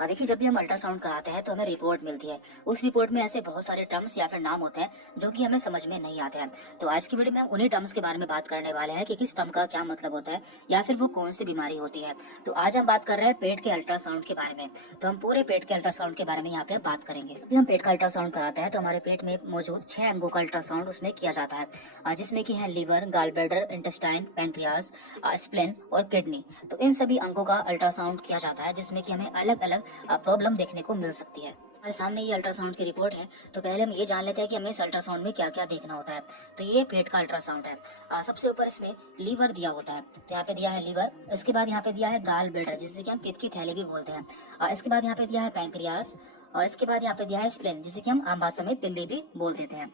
देखिए, जब भी हम अल्ट्रासाउंड कराते हैं तो हमें रिपोर्ट मिलती है। उस रिपोर्ट में ऐसे बहुत सारे टर्म्स या फिर नाम होते हैं जो कि हमें समझ में नहीं आते हैं। तो आज की वीडियो में हम उन्हीं टर्म्स के बारे में बात करने वाले हैं कि किस टर्म का क्या मतलब होता है या फिर वो कौन सी बीमारी होती है। तो आज हम बात कर रहे हैं पेट के अल्ट्रासाउंड के बारे में। तो हम पूरे पेट के अल्ट्रासाउंड के बारे में यहाँ पे बात करेंगे। जब हम पेट का अल्ट्रासाउंड कराते हैं तो हमारे पेट में मौजूद 6 अंगों का अल्ट्रासाउंड उसमें किया जाता है, जिसमें कि है liver, gall bladder, intestine, pancreas, spleen और किडनी। तो इन सभी अंगों का अल्ट्रासाउंड किया जाता है, जिसमें कि हमें अलग अलग प्रॉब्लम देखने को मिल सकती है। हमारे सामने ये अल्ट्रासाउंड की रिपोर्ट है। तो पहले हम ये जान लेते हैं कि हमें इस अल्ट्रासाउंड में क्या क्या देखना होता है। तो ये पेट का अल्ट्रासाउंड है। सबसे ऊपर इसमें लीवर दिया होता है। तो यहाँ पे दिया है लीवर। इसके बाद यहाँ पे दिया है गॉल ब्लैडर, जिसे कि हम पित्त की थैली भी बोलते हैं। इसके बाद यहाँ पे दिया है पैंक्रियास। और इसके बाद यहाँ पे दिया है स्प्लेन, जिसे कि हम आम भाषा में तिल्ली भी बोल देते हैं।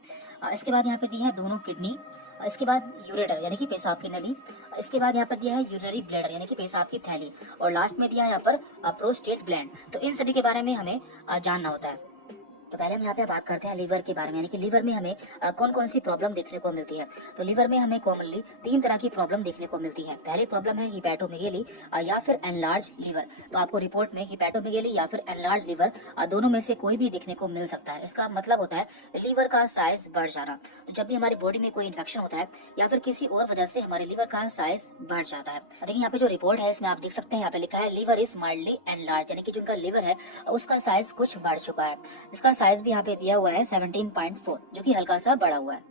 इसके बाद यहाँ पे दी है दोनों किडनी। इसके बाद यूरेटर यानी कि पेशाब की नली। इसके बाद यहाँ पर दिया है यूरिनरी ब्लैडर यानी कि पेशाब की थैली। और लास्ट में दिया है यहाँ पर प्रोस्टेट ग्लैंड। तो इन सभी के बारे में हमें जानना होता है। तो पहले हम यहाँ पे बात करते हैं लीवर के बारे में, यानी कि लीवर में हमें कौन कौन सी प्रॉब्लम देखने को मिलती है। तो लीवर में हमें कॉमनली 3 तरह की प्रॉब्लम देखने को मिलती है। पहली प्रॉब्लम है हिपैटोमेगेली या फिर एनलार्ज लीवर। तो आपको रिपोर्ट में हिपैटोमेगेली या फिर एनलार्ज लीवर दोनों में से कोई भी देखने को मिल सकता है। इसका मतलब होता है लीवर का साइज बढ़ जाना। तो जब भी हमारी बॉडी में कोई इन्फेक्शन होता है या फिर किसी और वजह से हमारे लीवर का साइज बढ़ जाता है। देखिए यहाँ पे जो रिपोर्ट है इसमें आप देख सकते हैं, यहाँ पे लिखा है लीवर इज माइल्डली एनलार्ज, यानी कि जो उनका लीवर है उसका साइज कुछ बढ़ चुका है। इसका साइज भी यहाँ पे दिया हुआ है 17.4, जो कि हल्का सा बढ़ा हुआ है।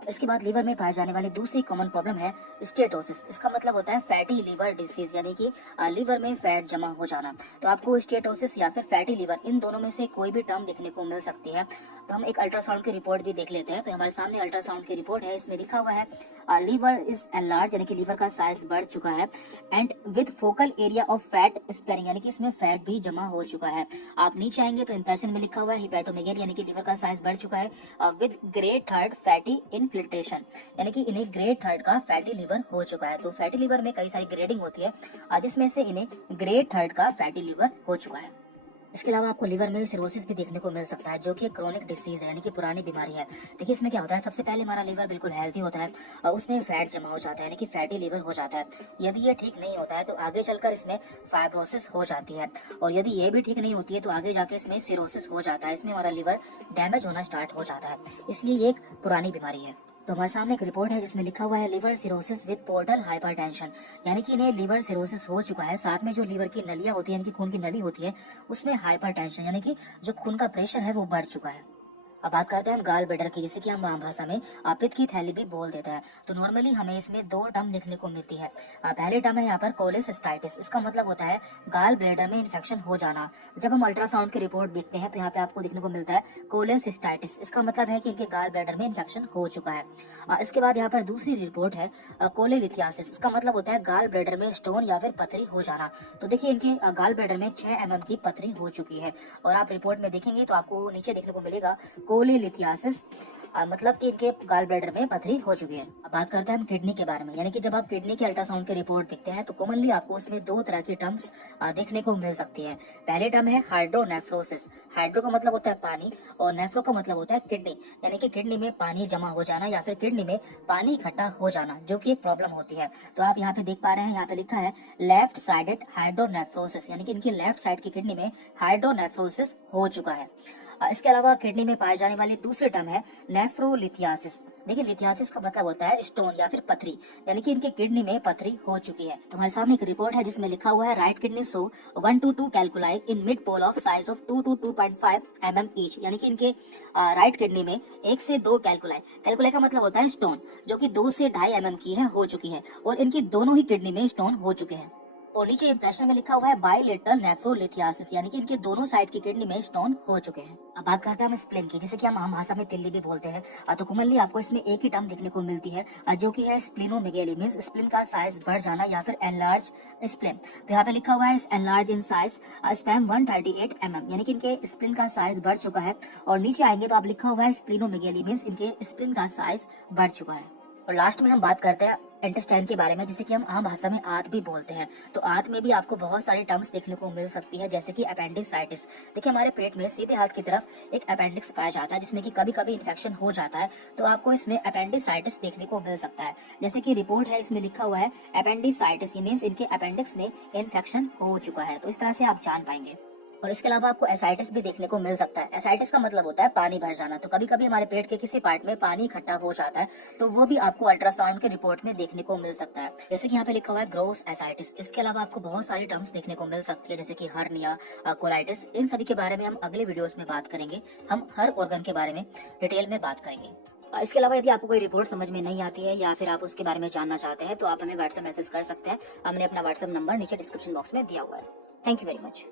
इसके बाद लीवर में पाई जाने वाली दूसरी कॉमन प्रॉब्लम है स्टेटोसिस। इसका मतलब होता है फैटी लीवर डिसीज, यानी कि लीवर में फैट जमा हो जाना। तो आपको स्टेटोसिस या फिर फैटी लीवर इन दोनों में से कोई भी टर्म देखने को मिल सकती है। तो हम एक अल्ट्रासाउंड की रिपोर्ट भी देख लेते हैं। तो हमारे सामने अल्ट्रासाउंड की रिपोर्ट है। इसमें लिखा हुआ है लीवर इज एनलार्ज, यानी कि लीवर का साइज बढ़ चुका है, and with focal area of fat spreading, यानी कि इसमें फैट भी जमा हो चुका है। आप नीचे आएंगे तो इंप्रेशन में लिखा हुआ है हिपैटोमेगेली, यानी कि लीवर का साइज बढ़ चुका है, विद ग्रेड 3 फैटी इनफिल्ट्रेशन, यानी कि इन्हें ग्रेड 3 का फैटी लीवर हो चुका है। तो फैटी लीवर में कई सारी ग्रेडिंग होती है, जिसमें से इन्हें ग्रेड 3 का फैटी लीवर हो चुका है। इसके अलावा आपको लीवर में सिरोसिस भी देखने को मिल सकता है, जो कि क्रोनिक डिसीज है, यानी कि पुरानी बीमारी है। देखिए इसमें क्या होता है, सबसे पहले हमारा लीवर बिल्कुल हेल्थी होता है और उसमें फैट जमा हो जाता है, यानी कि फैटी लीवर हो जाता है। यदि ये ठीक नहीं होता है तो आगे चलकर इसमें फाइब्रोसिस हो जाती है, और यदि ये भी ठीक नहीं होती है तो आगे जाके इसमें सिरोसिस हो जाता है। इसमें हमारा लीवर डैमेज होना स्टार्ट हो जाता है, इसलिए ये एक पुरानी बीमारी है। तो हमारे सामने एक रिपोर्ट है जिसमें लिखा हुआ है liver cirrhosis with portal hypertension, यानी कि इन्हें लीवर सिरोसिस हो चुका है, साथ में जो लीवर की नलियां होती है, यानी कि खून की नली होती है, उसमें हाइपरटेंशन यानी कि जो खून का प्रेशर है वो बढ़ चुका है। अब बात करते हैं हम गॉल ब्लैडर की, जिसे कि हम आम भाषा में पित्त की थैली भी बोल देते हैं। तो नॉर्मली हमें इसमें 2 टर्म देखने को मिलती है। पहली टर्म है यहाँ पर कोलेसिस्टाइटिस। इसका मतलब होता है गॉल ब्लैडर में इन्फेक्शन हो जाना। जब हम अल्ट्रासाउंड की रिपोर्ट देखते हैं तो यहाँ पे आपको देखने को मिलता है कोलेसिस्टाइटिस। इसका मतलब है कि इनके गॉल ब्लैडर में इन्फेक्शन हो चुका है। इसके बाद यहाँ पर दूसरी रिपोर्ट है कोलेलिथियासिस। इसका मतलब होता है गॉल ब्लैडर में स्टोन या फिर पथरी हो जाना। तो देखिए इनके गॉल ब्लैडर में 6 mm की पथरी हो चुकी है, और आप रिपोर्ट में देखेंगे तो आपको नीचे देखने को मिलेगा कोलेलिथियासिस, मतलब कि इनके गॉल ब्लैडर में पथरी हो चुकी है। अब बात करते हैं हम किडनी के बारे में, यानी कि जब आप किडनी के अल्ट्रासाउंड की रिपोर्ट देखते हैं तो कॉमनली आपको उसमें 2 तरह की टर्म्स देखने को मिल सकती है। पहले टर्म है हाइड्रोनेफ्रोसिस। हाइड्रो का मतलब होता है पानी और नेफ्रो का मतलब होता है किडनी, यानी कि किडनी में पानी जमा हो जाना या फिर किडनी में पानी इकट्ठा हो जाना, जो कि एक प्रॉब्लम होती है। तो आप यहाँ पे देख पा रहे हैं, यहाँ पे लिखा है लेफ्ट साइडेड हाइड्रोनेफ्रोसिस, यानी कि इनकी लेफ्ट साइड की किडनी में हाइड्रोनेफ्रोसिस हो चुका है। इसके अलावा किडनी में पाए जाने वाली दूसरी टर्म है नेफ्रोलिथियासिस। देखिए लिथियासिस का मतलब होता है स्टोन या फिर पथरी, यानी कि इनके किडनी में पथरी हो चुकी है। तो हमारे सामने एक रिपोर्ट है जिसमें लिखा हुआ है right kidney show 1 to 2 calculi in mid pole of size of 2 to 2.5 mm each, यानी कि इनके राइट किडनी में 1 से 2 कैलकुलाई। कैलकुलाई का मतलब होता है स्टोन, जो कि 2 से 2.5 mm की है, हो चुकी है, और इनकी दोनों ही किडनी में स्टोन हो चुके हैं। और नीचे इंप्रेशन में लिखा हुआ है बाइलेटरल नेफ्रोलिथियासिस, यानी कि इनके दोनों साइड की किडनी में स्टोन हो चुके हैं। अब बात करते हैं हम स्प्लेन की, जिसे कि हम आम भाषा में तिल्ली भी बोलते हैं। तो कॉमनली आपको इसमें एक ही टर्म देखने को मिलती है, जो कि है स्प्लिनोमेगेली, मींस स्प्लिन का साइज बढ़ जाना या फिर एनलार्ज स्प्लेन। तो यहाँ पे लिखा हुआ है enlarge in size spam 138 mm, यानी कि इनके स्प्लिन का साइज बढ़ चुका है। और नीचे आएंगे तो आप लिखा हुआ है स्प्लिनोमेगेली, मींस इनके स्प्लिन का साइज बढ़ चुका है। और लास्ट में हम बात करते हैं इंटेस्टाइन के बारे में, जिसे कि हम आम भाषा में आंत भी बोलते हैं। तो आंत में भी आपको बहुत सारी टर्म्स देखने को मिल सकती है, जैसे कि अपेंडिसाइटिस। देखिए हमारे पेट में सीधे हाथ की तरफ एक अपेंडिक्स पाया जाता है, जिसमें कि कभी कभी इन्फेक्शन हो जाता है, तो आपको इसमें अपेंडिसाइटिस देखने को मिल सकता है। जैसे कि रिपोर्ट है, इसमें लिखा हुआ है अपेंडिसाइटिस, मीन्स इनके अपेंडिक्स में इन्फेक्शन हो चुका है। तो इस तरह से आप जान पाएंगे। और इसके अलावा आपको एसाइटिस भी देखने को मिल सकता है। एसाइटिस का मतलब होता है पानी भर जाना। तो कभी कभी हमारे पेट के किसी पार्ट में पानी इकट्ठा हो जाता है, तो वो भी आपको अल्ट्रासाउंड के रिपोर्ट में देखने को मिल सकता है। जैसे कि यहाँ पे लिखा हुआ है ग्रोस एसाइटिस। इसके अलावा आपको बहुत सारी टर्म्स देखने को मिल सकती है, जैसे कि हर्निया, कोलाइटिस। इन सभी के बारे में हम अगले वीडियोस में बात करेंगे। हम हर ऑर्गन के बारे में डिटेल में बात करेंगे। इसके अलावा यदि आपको कोई रिपोर्ट समझ में नहीं आती है या फिर आप उसके बारे में जानना चाहते हैं, तो आप हमें व्हाट्सएप मैसेज कर सकते हैं। हमने अपना व्हाट्सएप नंबर नीचे डिस्क्रिप्शन बॉक्स में दिया हुआ है। Thank you very much.